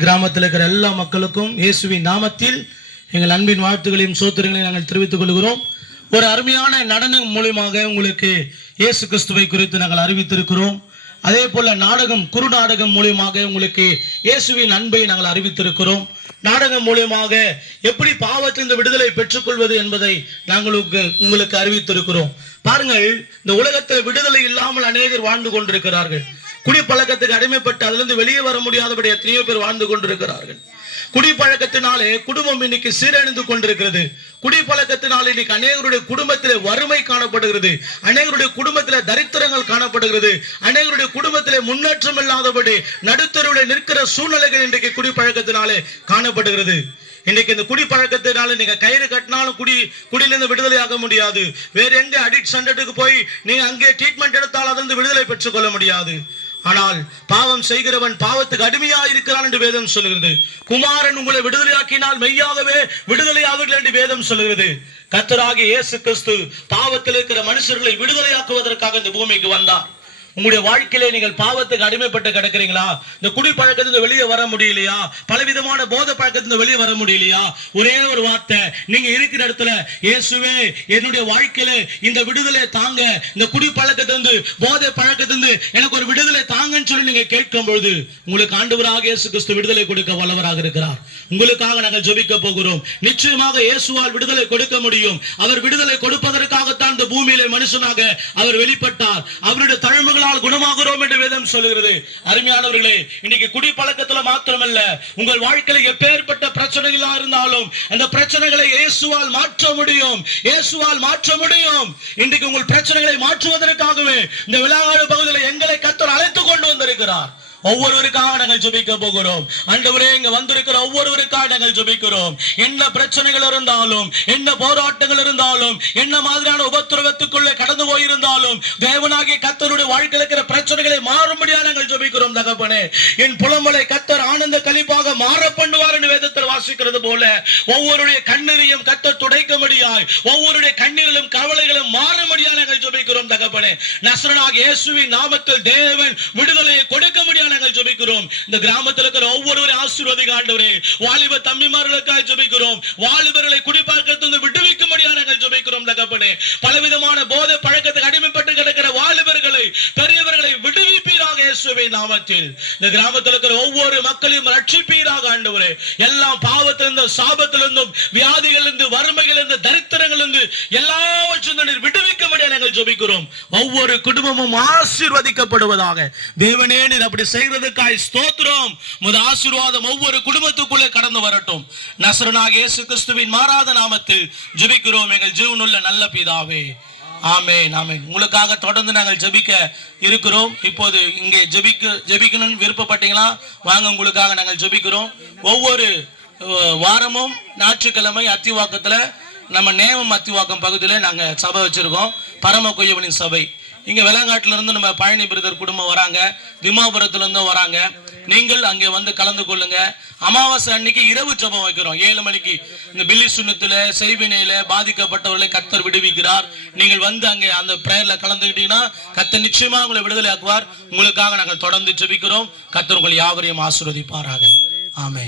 கிராமத்தில் இருக்கிற எல்லா மக்களுக்கும் இயேசுவின் நாமத்தில் எங்கள் அன்பின் வாழ்த்துகளையும் சோத்திரங்களையும் நாங்கள் தெரிவித்துக் கொள்கிறோம். ஒரு அருமையான நடனம் மூலியமாக உங்களுக்கு இயேசு கிறிஸ்துவை குறித்து நாங்கள் அறிவித்திருக்கிறோம். அதே போல நாடகம் குறு நாடகம் மூலியமாக உங்களுக்கு இயேசுவின் அன்பை நாங்கள் அறிவித்திருக்கிறோம். நாடகம் மூலியமாக எப்படி பாவத்திலிருந்து விடுதலை பெற்றுக்கொள்வது என்பதை நாங்கள் உங்களுக்கு அறிவித்திருக்கிறோம். பாருங்கள் இந்த உலகத்தில் விடுதலை இல்லாமல் அநேகர் வாழ்ந்து கொண்டிருக்கிறார்கள். குடிப்பழக்கத்துக்கு அடிமைப்பட்டு அதிலிருந்து வெளியே வர முடியாதபடி எத்தனையோ பேர் வாழ்ந்து கொண்டிருக்கிறார்கள். குடிப்பழக்கத்தினாலே குடும்பம் இன்னைக்கு சீரழிந்து கொண்டிருக்கிறது. குடிப்பழக்கத்தினாலே இன்னைக்கு அநேகருடைய குடும்பத்திலே வறுமை காணப்படுகிறது. அநேகருடைய குடும்பத்திலே தரித்திரங்கள் காணப்படுகிறது. அநேகருடைய குடும்பத்திலே முன்னேற்றம் இல்லாதபடி நடுத்தருவில் நிற்கிற சூழ்நிலைகள் இன்றைக்கு குடிப்பழக்கத்தினாலே காணப்படுகிறது. இன்னைக்கு இந்த குடிப்பழக்கத்தினால நீங்க கயிறு கட்டினாலும் குடி குடியிலிருந்து விடுதலை ஆக முடியாது. வேற எங்க அடிக்ட் சென்டருக்கு போய் நீங்க அங்கே ட்ரீட்மெண்ட் எடுத்தால் அதிலிருந்து விடுதலை பெற்றுக்கொள்ள முடியாது. ஆனால் பாவம் செய்கிறவன் பாவத்துக்கு அடிமையா இருக்கிறான் என்று வேதம் சொல்கிறது குமாரன் உங்களை விடுதலையாக்கினால் மெய்யாகவே விடுதலையாவீர்கள் என்று வேதம் சொல்கிறது கத்தராகி இயேசு கிறிஸ்து பாவத்தில் இருக்கிற மனுஷர்களை விடுதலையாக்குவதற்காக இந்த பூமிக்கு வந்தார். உங்களுடைய வாழ்க்கையிலே நீங்கள் பாவத்துக்கு அடிமைப்பட்டு கிடக்கிறீங்களா? இந்த குடி பழக்கத்துல வெளியே வர முடியலையா? பலவிதமான போத பழக்கத்துல வெளியே வர முடியலையா? ஒரே ஒரு வார்த்தை நீங்க இருக்கிற இடத்துல இயேசுவே என்னுடைய வாழ்க்கையில இந்த விடுதலை தாங்க. இந்த குடி பழக்கத்திலிருந்து போதை பழக்கத்திலிருந்து எனக்கு ஒரு விடுதலை தாங்கன்னு சொல்லி நீங்க கேட்கும் பொழுது உங்களுக்கு ஆண்டவராக இயேசு கிறிஸ்து விடுதலை கொடுக்க வல்லவராக இருக்கிறார். உங்களுக்காக நாங்கள் ஜெபிக்க போகிறோம். நிச்சயமாக இயேசுவால் விடுதலை கொடுக்க முடியும். அவர் விடுதலை கொடுப்பதற்காகத்தான் இந்த பூமியிலே மனுஷனாக அவர் வெளிப்பட்டார். அவருடைய தழும்புகள் தழும்புகளால் குணமாகிறோம் என்று வேதம் சொல்லுகிறது. அருமையானவர்களே இன்னைக்கு குடிப்பழக்கத்துல மாத்திரமல்ல உங்கள் வாழ்க்கையில எப்பேற்பட்ட பிரச்சனைகளா இருந்தாலும் அந்த பிரச்சனைகளை இயேசுவால் மாற்ற முடியும். இயேசுவால் மாற்ற முடியும். இன்றைக்கு உங்கள் பிரச்சனைகளை மாற்றுவதற்காகவே இந்த விழாவாடு பகுதியில் எங்களை கத்தர் அழைத்து கொண்டு வந்திருக்கிறார். ஒவ்வொருவருக்காக நாங்கள் ஜபிக்க போகிறோம். அண்டவரே இங்க வந்திருக்கிற ஒவ்வொருவருக்காக நாங்கள் ஜபிக்கிறோம். என்ன பிரச்சனைகள் இருந்தாலும் என்ன போராட்டங்கள் இருந்தாலும் என்ன மாதிரியான உபத்திரவத்துக்குள்ளே கடந்து போயிருந்தாலும் தேவனாகிய கத்தருடைய வாழ்க்கையில் இருக்கிற பிரச்சனைகளை மாறும்படியா நாங்கள் ஜபிக்கிறோம் தகப்பனே. என் புலம்பலை கத்தர் ஆனந்த கழிப்பாக மாற பண்ணுவார் என்று வேதத்தில் வாசிக்கிறது போல ஒவ்வொருடைய கண்ணீரையும் கத்தர் துடைக்க முடியாய் ஒவ்வொருடைய கண்ணீரிலும் கவலைகளும் மாறும்படியா நாங்கள் ஜபிக்கிறோம் தகப்பனே. நசரனாக இயேசுவின் நாமத்தில் தேவன் விடுதலையை கொடுக்க முடியாது நாங்கள் ஜபிக்கிறோம். இந்த கிராமத்தில் இருக்கிற ஒவ்வொருவரை ஆசீர்வதிக ஆண்டவரே. வாலிப தம்பிமார்களுக்காக ஜபிக்கிறோம். வாலிபர்களை குடிப்பார்க்கிறது விட்டு தகப்பனே பலவிதமான போதை பழக்கத்துக்கு அடிமைப்பட்டு கிடக்கிற வாலிபர்களை பெரியவர்களை விடுவிப்பீராக இயேசுவின் நாமத்தில். இந்த கிராமத்தில் இருக்கிற ஒவ்வொரு மக்களையும் ரட்சிப்பீராக ஆண்டவரே. எல்லாம் பாவத்திலிருந்தும் சாபத்திலிருந்தும் வியாதிகளிலிருந்து வறுமைகளிலிருந்து தரித்திரங்களிலிருந்து எல்லாவற்றிலிருந்து நீர் விடுவிக்க முடியாது நாங்கள் ஜெபிக்கிறோம். ஒவ்வொரு குடும்பமும் ஆசீர்வதிக்கப்படுவதாக. தேவனே நீர் அப்படி செய்கிறதுக்காய் ஸ்தோத்திரம். முத ஆசீர்வாதம் ஒவ்வொரு குடும்பத்துக்குள்ளே கடந்து வரட்டும். நசரனாக இயேசு கிறிஸ்துவின் மாறாத நாமத்தில் ஜெபிக்கிறோம். எங்கள் ஜீவனுள்ள நல்ல பிதாவே. ஆமே நாமே உங்களுக்காக தொடர்ந்து நாங்கள் ஜெபிக்க இருக்கிறோம். இப்போது இங்கே ஜெபிக்க ஜெபிக்கணும்னு விருப்பப்பட்டீங்களா? வாங்க உங்களுக்காக நாங்கள் ஜெபிக்கிறோம். ஒவ்வொரு வாரமும் ஞாயிற்றுக்கிழமை அத்திவாக்கத்துல நம்ம நேமம் அத்திவாக்கம் பகுதியில் நாங்கள் சபை வச்சிருக்கோம். பரம கொய்யவனின் சபை. இங்க வெள்ளங்காட்டுல இருந்து நம்ம பழனி பிரதர் குடும்பம் வராங்க. திமாபுரத்துல இருந்தும் வராங்க. நீங்கள் அங்கே வந்து கலந்து கொள்ளுங்க. அமாவாசை அன்னைக்கு இரவு ஜபம் வைக்கிறோம். ஏழு மணிக்கு. இந்த பில்லி சுண்ணத்துல செய்வினையில பாதிக்கப்பட்டவர்களை கத்தர் விடுவிக்கிறார். நீங்கள் வந்து அங்கே அந்த பிரேயர்ல கலந்துக்கிட்டீங்கன்னா கத்தர் நிச்சயமா உங்களை விடுதலை ஆக்குவார். உங்களுக்காக நாங்கள் தொடர்ந்து ஜபிக்கிறோம். கத்தர் உங்கள் யாவரையும் ஆசிர்வதிப்பாராக. ஆமே